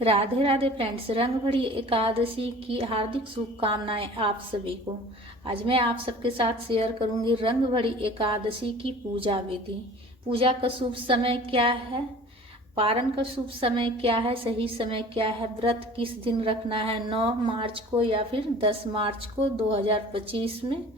Radhe Radhe friends, Rangbhari Ekadashi की हार्दिक शुभकामनाएं आप सभी को। आज मैं आप सबके साथ शेयर करूंगी रंगभरी एकादशी की पूजा विधि। पूजा का शुभ समय क्या है, पारण का शुभ समय क्या है, सही समय क्या है, व्रत किस दिन रखना है, 9 मार्च को या फिर 10 मार्च को 2025 में,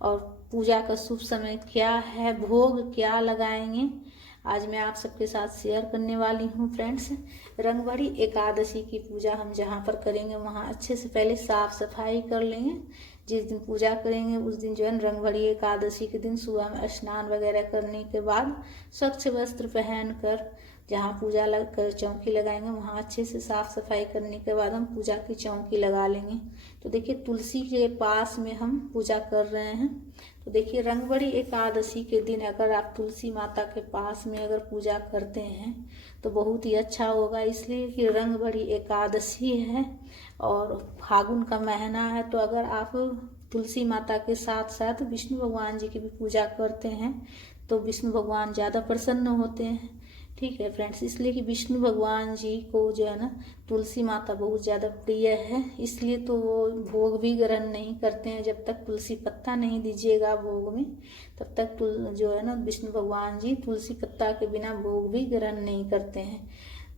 और पूजा का शुभ समय क्या है, भोग क्या लगाएंगे, आज मैं आप सबके साथ शेयर करने वाली हूँ फ्रेंड्स। रंगभरी एकादशी की पूजा हम जहाँ पर करेंगे वहाँ अच्छे से पहले साफ सफाई कर लेंगे। जिस दिन पूजा करेंगे उस दिन जो है रंगभरी एकादशी के दिन सुबह में स्नान वगैरह करने के बाद स्वच्छ वस्त्र पहनकर जहाँ पूजा कर चौकी लगाएंगे वहाँ अच्छे से साफ सफाई करने के बाद हम पूजा की चौकी लगा लेंगे। तो देखिए तुलसी के पास में हम पूजा कर रहे हैं। तो देखिए रंगभरी एकादशी के दिन अगर आप तुलसी माता के पास में अगर पूजा करते हैं तो बहुत ही अच्छा होगा, इसलिए कि रंगभरी एकादशी है और फागुन का महीना है। तो अगर आप तुलसी माता के साथ साथ विष्णु भगवान जी की भी पूजा करते हैं तो विष्णु भगवान ज़्यादा प्रसन्न होते हैं। ठीक है फ्रेंड्स, इसलिए कि विष्णु भगवान जी को जो है ना तुलसी माता बहुत ज़्यादा प्रिय है, इसलिए तो वो भोग भी ग्रहण नहीं करते हैं। जब तक तुलसी पत्ता नहीं दीजिएगा भोग में तब तक जो है ना विष्णु भगवान जी तुलसी पत्ता के बिना भोग भी ग्रहण नहीं करते हैं।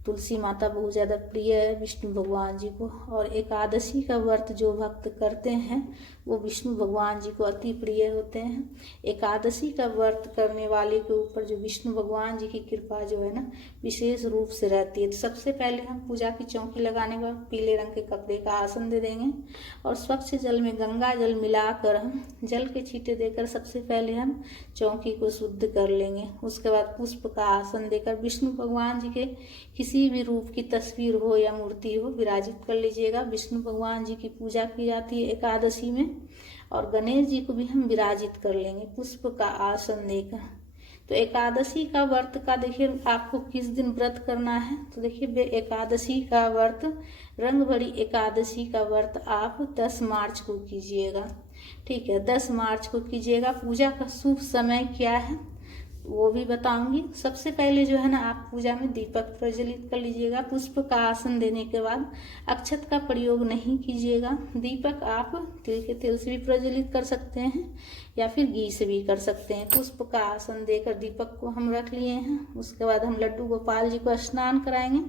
तुलसी माता बहुत ज़्यादा प्रिय है विष्णु भगवान जी को, और एकादशी का व्रत जो भक्त करते हैं वो विष्णु भगवान जी को अति प्रिय होते हैं। एकादशी का व्रत करने वाले के ऊपर जो विष्णु भगवान जी की कृपा जो है ना विशेष रूप से रहती है। तो सबसे पहले हम पूजा की चौकी लगाने के बाद पीले रंग के कपड़े का आसन दे देंगे और स्वच्छ जल में गंगा जल मिलाकर हम जल के छींटे देकर सबसे पहले हम चौकी को शुद्ध कर लेंगे। उसके बाद पुष्प का आसन देकर विष्णु भगवान जी के किसी भी रूप की तस्वीर हो या मूर्ति हो विराजित कर लीजिएगा। विष्णु भगवान जी की पूजा की जाती है एकादशी में, और गणेश जी को भी हम विराजित कर लेंगे पुष्प का आसन देकर। तो एकादशी का व्रत का देखिए आपको किस दिन व्रत करना है। तो देखिए एकादशी का व्रत रंगभरी एकादशी का व्रत आप 10 मार्च को कीजिएगा। ठीक है, 10 मार्च को कीजिएगा। पूजा का शुभ समय क्या है वो भी बताऊंगी। सबसे पहले जो है ना आप पूजा में दीपक प्रज्वलित कर लीजिएगा। पुष्प का आसन देने के बाद अक्षत का प्रयोग नहीं कीजिएगा। दीपक आप तिल के तेल से भी प्रज्वलित कर सकते हैं या फिर घी से भी कर सकते हैं। पुष्प का आसन देकर दीपक को हम रख लिए हैं। उसके बाद हम लड्डू गोपाल जी को स्नान कराएंगे।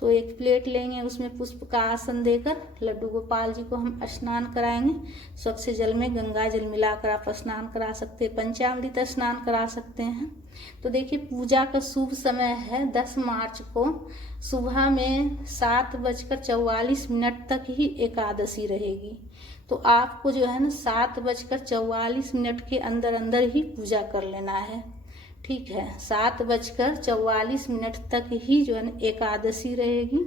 तो एक प्लेट लेंगे, उसमें पुष्प का आसन देकर लड्डू गोपाल जी को हम स्नान कराएंगे। स्वच्छ जल में गंगा जल मिलाकर आप स्नान करा सकते हैं, पंचामृत स्नान करा सकते हैं। तो देखिए पूजा का शुभ समय है 10 मार्च को सुबह में 7:44 तक ही एकादशी रहेगी। तो आपको जो है ना 7:44 के अंदर अंदर ही पूजा कर लेना है। ठीक है, 7:44 तक ही जो है ना एकादशी रहेगी।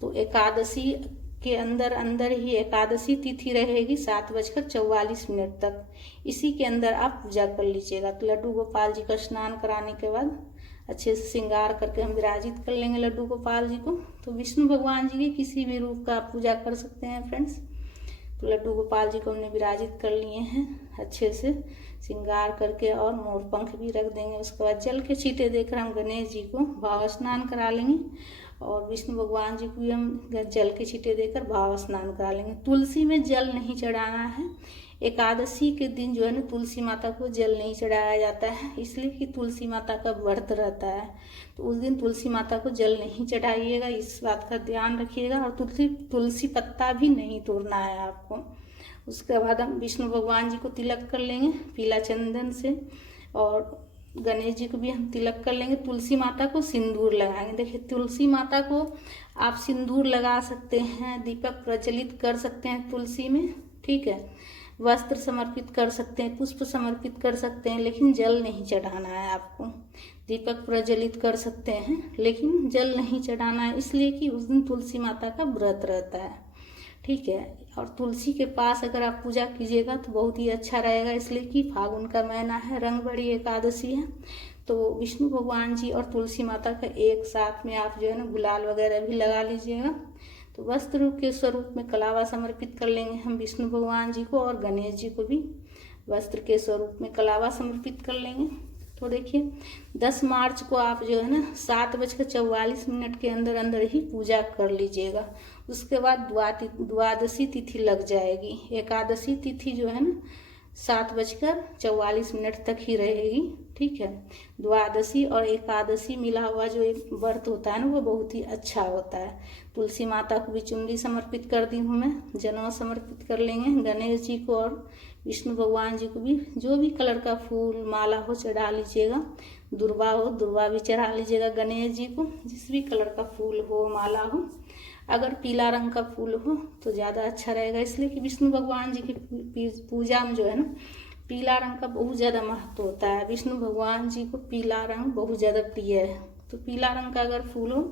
तो एकादशी के अंदर अंदर ही एकादशी तिथि रहेगी 7:44 तक। इसी के अंदर आप पूजा कर लीजिएगा। तो लड्डू गोपाल जी का स्नान कराने के बाद अच्छे से श्रृंगार करके हम विराजित कर लेंगे लड्डू गोपाल जी को। तो विष्णु भगवान जी की किसी भी रूप का आप पूजा कर सकते हैं फ्रेंड्स। तो लड्डू गोपाल जी को हमने विराजित कर लिए हैं अच्छे से श्रृंगार करके, और मोर पंख भी रख देंगे। उसके बाद जल के छींटे देकर हम गणेश जी को भाव स्नान करा लेंगे, और विष्णु भगवान जी को भी हम जल के छींटे देकर भाव स्नान करा लेंगे। तुलसी में जल नहीं चढ़ाना है। एकादशी के दिन जो है ना तुलसी माता को जल नहीं चढ़ाया जाता है, इसलिए कि तुलसी माता का व्रत रहता है। तो उस दिन तुलसी माता को जल नहीं चढ़ाइएगा, इस बात का ध्यान रखिएगा। और तुलसी पत्ता भी नहीं तोड़ना है आपको। उसके बाद हम विष्णु भगवान जी को तिलक कर लेंगे पीला चंदन से, और गणेश जी को भी हम तिलक कर लेंगे। तुलसी माता को सिंदूर लगाएंगे। देखिए तुलसी माता को आप सिंदूर लगा सकते हैं, दीपक प्रज्वलित कर सकते हैं तुलसी में। ठीक है, वस्त्र समर्पित कर सकते हैं, पुष्प समर्पित कर सकते हैं, लेकिन जल नहीं चढ़ाना है आपको। दीपक प्रज्वलित कर सकते हैं लेकिन जल नहीं चढ़ाना है, इसलिए कि उस दिन तुलसी माता का व्रत रहता है। ठीक है, और तुलसी के पास अगर आप पूजा कीजिएगा तो बहुत ही अच्छा रहेगा, इसलिए कि फागुन का महीना है, रंगभरी एकादशी है। तो विष्णु भगवान जी और तुलसी माता का एक साथ में आप जो है ना गुलाल वगैरह भी लगा लीजिएगा। तो वस्त्र के स्वरूप में कलावा समर्पित कर लेंगे हम विष्णु भगवान जी को, और गणेश जी को भी वस्त्र के स्वरूप में कलावा समर्पित कर लेंगे। को देखिए 10 मार्च को आप जो है ना 7:44 के अंदर अंदर ही पूजा कर लीजिएगा। उसके बाद द्वादशी तिथि लग जाएगी। एकादशी तिथि जो है ना 7:44 तक ही रहेगी, ठीक है। द्वादशी और एकादशी मिला हुआ जो एक व्रत होता है ना वो बहुत ही अच्छा होता है। तुलसी माता को भी चुनरी समर्पित कर दी हूँ मैं, जनेऊ समर्पित कर लेंगे। गणेश जी को और विष्णु भगवान जी को भी जो भी कलर का फूल माला हो चढ़ा लीजिएगा। दुर्वा हो दुर्वा भी चढ़ा लीजिएगा गणेश जी को, जिस भी कलर का फूल हो माला हो। अगर पीला रंग का फूल हो तो ज़्यादा अच्छा रहेगा, इसलिए कि विष्णु भगवान जी की पूजा में जो है ना पीला रंग का बहुत ज़्यादा महत्व होता है। विष्णु भगवान जी को पीला रंग बहुत ज़्यादा प्रिय है, तो पीला रंग का अगर फूल हो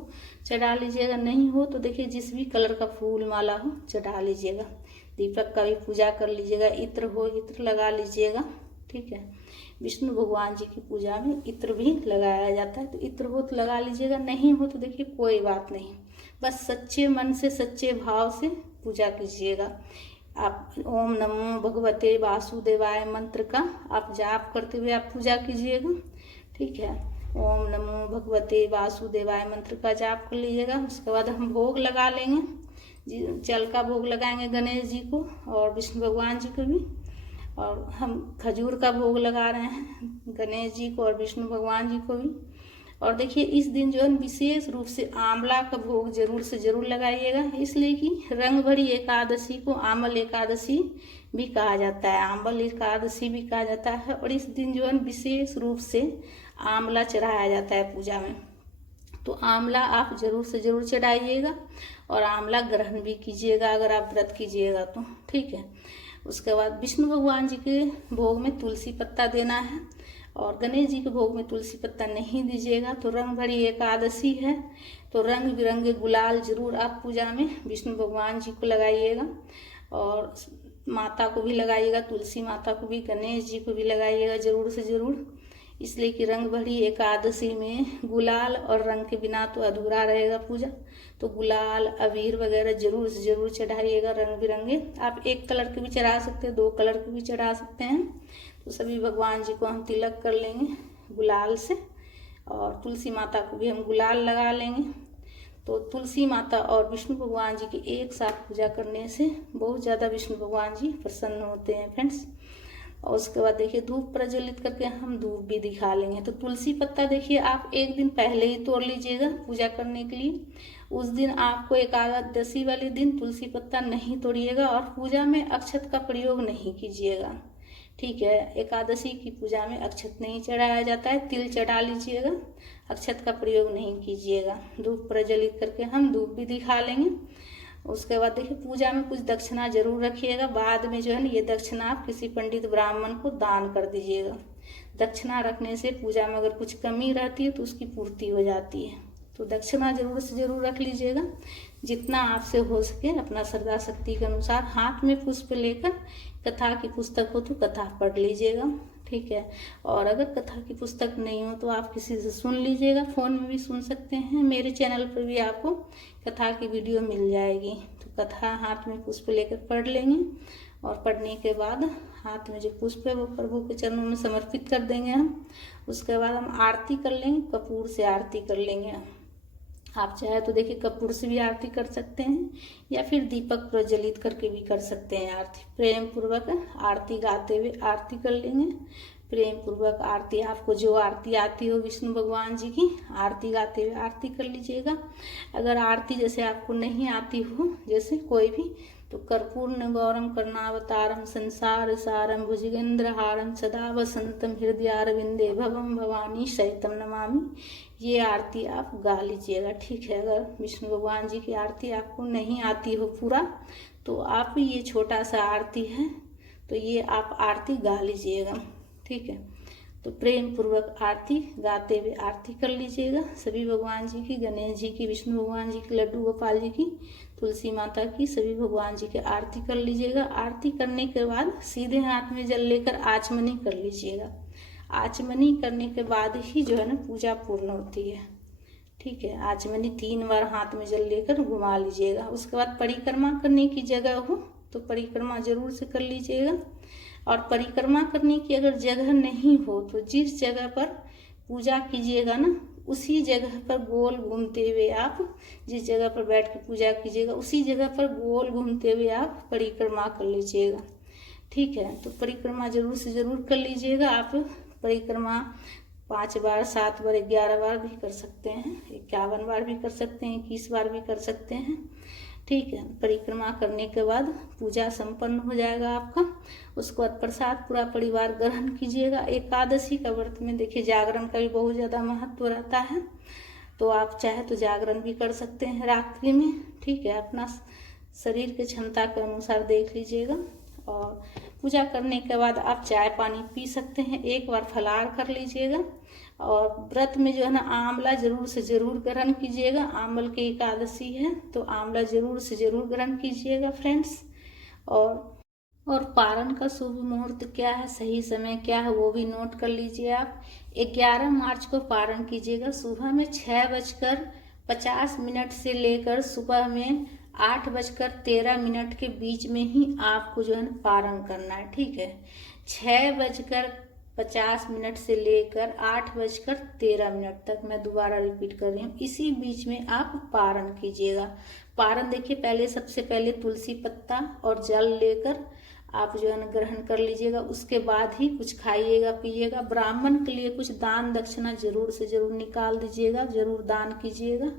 चढ़ा लीजिएगा। नहीं हो तो देखिए जिस भी कलर का फूल माला हो चढ़ा लीजिएगा। दीपक का भी पूजा कर लीजिएगा। इत्र हो इत्र लगा लीजिएगा, ठीक है। विष्णु भगवान जी की पूजा में इत्र भी लगाया जाता है, तो इत्र हो तो लगा लीजिएगा। नहीं हो तो देखिए कोई बात नहीं, बस सच्चे मन से सच्चे भाव से पूजा कीजिएगा। आप ओम नमो भगवते वासुदेवाय मंत्र का आप जाप करते हुए आप पूजा कीजिएगा, ठीक है। ओम नमो भगवते वासुदेवाय मंत्र का जाप कर लीजिएगा। उसके बाद हम भोग लगा लेंगे। जल का भोग लगाएंगे गणेश जी को और विष्णु भगवान जी को भी, और हम खजूर का भोग लगा रहे हैं गणेश जी को और विष्णु भगवान जी को भी। और देखिए इस दिन जो है विशेष रूप से आंवला का भोग जरूर से जरूर लगाइएगा, इसलिए कि रंग भरी एकादशी को आंवल एकादशी भी कहा जाता है, आंवल एकादशी भी कहा जाता है। और इस दिन जो है विशेष रूप से आंवला चढ़ाया जाता है पूजा में, तो आंवला आप जरूर से जरूर चढ़ाइएगा और आंवला ग्रहण भी कीजिएगा अगर आप व्रत कीजिएगा तो, ठीक है। उसके बाद विष्णु भगवान जी के भोग में तुलसी पत्ता देना है और गणेश जी के भोग में तुलसी पत्ता नहीं दीजिएगा। तो रंग भरी एकादशी है तो रंग बिरंगे गुलाल जरूर आप पूजा में विष्णु भगवान जी को लगाइएगा और माता को भी लगाइएगा, तुलसी माता को भी, गणेश जी को भी लगाइएगा जरूर से जरूर, इसलिए कि रंग भरी एकादशी में गुलाल और रंग के बिना तो अधूरा रहेगा पूजा। तो गुलाल अबीर वगैरह जरूर से जरूर चढ़ाइएगा रंग बिरंगे। आप एक कलर के भी चढ़ा सकते हैं, 2 कलर के भी चढ़ा सकते हैं। तो सभी भगवान जी को हम तिलक कर लेंगे गुलाल से और तुलसी माता को भी हम गुलाल लगा लेंगे। तो तुलसी माता और विष्णु भगवान जी की एक साथ पूजा करने से बहुत ज़्यादा विष्णु भगवान जी प्रसन्न होते हैं फ्रेंड्स। और उसके बाद देखिए धूप प्रज्वलित करके हम धूप भी दिखा लेंगे। तो तुलसी पत्ता देखिए आप एक दिन पहले ही तोड़ लीजिएगा पूजा करने के लिए। उस दिन आपको एकादशी वाले दिन तुलसी पत्ता नहीं तोड़िएगा और पूजा में अक्षत का प्रयोग नहीं कीजिएगा, ठीक है। एकादशी की पूजा में अक्षत नहीं चढ़ाया जाता है, तिल चढ़ा लीजिएगा, अक्षत का प्रयोग नहीं कीजिएगा। धूप प्रज्वलित करके हम धूप भी दिखा लेंगे। उसके बाद देखिए पूजा में कुछ दक्षिणा जरूर रखिएगा। बाद में जो है ना ये दक्षिणा आप किसी पंडित ब्राह्मण को दान कर दीजिएगा। दक्षिणा रखने से पूजा में अगर कुछ कमी रहती है तो उसकी पूर्ति हो जाती है। तो दक्षिणा जरूर से जरूर रख लीजिएगा, जितना आपसे हो सके अपना श्रद्धा शक्ति के अनुसार। हाथ में पुष्प लेकर कथा की पुस्तक हो तो कथा पढ़ लीजिएगा, ठीक है। और अगर कथा की पुस्तक नहीं हो तो आप किसी से सुन लीजिएगा, फ़ोन में भी सुन सकते हैं। मेरे चैनल पर भी आपको कथा की वीडियो मिल जाएगी। तो कथा हाथ में पुष्प लेकर पढ़ लेंगे और पढ़ने के बाद हाथ में जो पुष्प है वो प्रभु के चरणों में समर्पित कर देंगे हम। उसके बाद हम आरती कर लेंगे, कपूर से आरती कर लेंगे। आप चाहे तो देखिए कपूर से भी आरती कर सकते हैं या फिर दीपक प्रज्वलित करके भी कर सकते हैं आरती। प्रेम पूर्वक आरती गाते हुए आरती कर लेंगे। प्रेम पूर्वक आरती, आपको जो आरती आती हो विष्णु भगवान जी की आरती गाते हुए आरती कर लीजिएगा। अगर आरती जैसे आपको नहीं आती हो, जैसे कोई भी, तो कर्पूर्ण गौरम कर्णावतारम संसार सारम भुजगेंद्रहारम सदा वसंतम हृदयारविंदे भवम भवानी शैतम नमामि, ये आरती आप गा लीजिएगा, ठीक है। अगर विष्णु भगवान जी की आरती आपको नहीं आती हो पूरा तो आप ये छोटा सा आरती है तो ये आप आरती गा लीजिएगा, ठीक है। तो प्रेम पूर्वक आरती गाते हुए आरती कर लीजिएगा सभी भगवान जी की, गणेश जी की, विष्णु भगवान जी की, लड्डू गोपाल जी की, तुलसी माता की, सभी भगवान जी की आरती कर लीजिएगा। आरती करने के बाद सीधे हाथ में जल लेकर आचमनी कर लीजिएगा। आचमनी करने के बाद ही जो है ना पूजा पूर्ण होती है, ठीक है। आचमनी 3 बार हाथ में जल लेकर घुमा लीजिएगा। उसके बाद परिक्रमा करने की जगह हो तो परिक्रमा जरूर से कर लीजिएगा। और परिक्रमा करने की अगर जगह नहीं हो तो जिस जगह पर पूजा कीजिएगा ना, उसी जगह पर गोल घूमते हुए आप, जिस जगह पर बैठ के पूजा कीजिएगा उसी जगह पर गोल घूमते हुए आप परिक्रमा कर लीजिएगा। ठीक है, तो परिक्रमा जरूर से जरूर कर लीजिएगा। आप परिक्रमा 5 बार, 7 बार, 11 बार भी कर सकते हैं, 51 बार भी कर सकते हैं, 21 बार भी कर सकते हैं। ठीक है, परिक्रमा करने के बाद पूजा संपन्न हो जाएगा आपका। उसके बाद प्रसाद पूरा परिवार ग्रहण कीजिएगा। एकादशी का व्रत में देखिए जागरण का भी बहुत ज़्यादा महत्व रहता है, तो आप चाहे तो जागरण भी कर सकते हैं रात्रि में। ठीक है, अपना शरीर के क्षमता के अनुसार देख लीजिएगा। और पूजा करने के बाद आप चाय पानी पी सकते हैं, एक बार फलाहार कर लीजिएगा। और व्रत में जो है ना आंवला जरूर से जरूर ग्रहण कीजिएगा। आंवल की एकादशी है तो आंवला जरूर से जरूर ग्रहण कीजिएगा फ्रेंड्स। और पारण का शुभ मुहूर्त क्या है, सही समय क्या है, वो भी नोट कर लीजिए आप। 11 मार्च को पारण कीजिएगा। सुबह में 6:50 से लेकर सुबह में 8:13 के बीच में ही आपको जो है ना पारण करना है। ठीक है, 6:50 से लेकर 8:13 तक, मैं दोबारा रिपीट कर रही हूँ, इसी बीच में आप पारण कीजिएगा। पारण देखिए, पहले सबसे पहले तुलसी पत्ता और जल लेकर आप जो है ना ग्रहण कर लीजिएगा। उसके बाद ही कुछ खाइएगा पिइएगा। ब्राह्मण के लिए कुछ दान दक्षिणा जरूर से जरूर निकाल दीजिएगा, जरूर दान कीजिएगा।